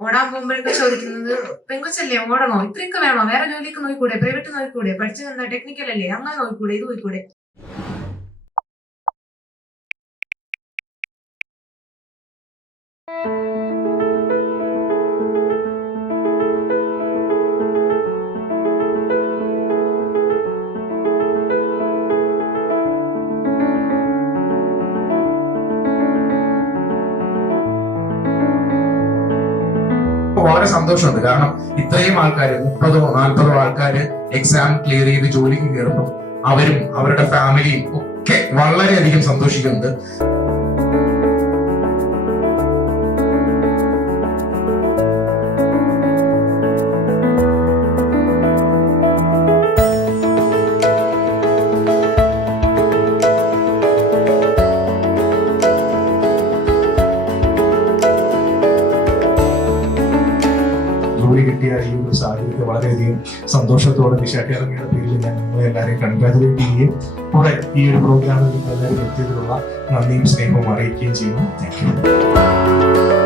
ഓടാൻ പോകുമ്പോഴൊക്കെ ചോദിക്കുന്നത് പെങ്കൊച്ചല്ലേ ഓടണോ, ഇത്രയൊക്കെ വേണോ, വേറെ ജോലിയൊക്കെ നോക്കിക്കൂടെ, പ്രൈവറ്റ് നോക്കിക്കൂടെ, പഠിച്ചത് എന്താ ടെക്നിക്കൽ അല്ലേ, അങ്ങനെ നോക്കിക്കൂടെ, ഇത് നോക്കിക്കൂടെ. വളരെ സന്തോഷമുണ്ട്. കാരണം ഇത്രയും ആൾക്കാർ 30-40 ആൾക്കാര് എക്സാം ക്ലിയർ ചെയ്ത് ജോലിക്ക് കയറുമ്പോൾ അവരും അവരുടെ ഫാമിലിയും ഒക്കെ വളരെയധികം സന്തോഷിക്കുന്നുണ്ട്. ജോലി കിട്ടിയ ഈ ഒരു സാഹചര്യത്തെ വളരെയധികം സന്തോഷത്തോടെ ദിശ അക്കാദമിയുടെ പേരിൽ ഞാൻ നിങ്ങളെ എല്ലാവരെയും കൺഗ്രാജുലേറ്റ് ചെയ്യുകയും കൂടെ ഈ ഒരു പ്രോഗ്രാമിൽ നിങ്ങൾ എല്ലാവരും എത്തിയതിലുള്ള നന്ദിയും സ്നേഹവും അറിയിക്കുകയും ചെയ്യുന്നു. Thank you.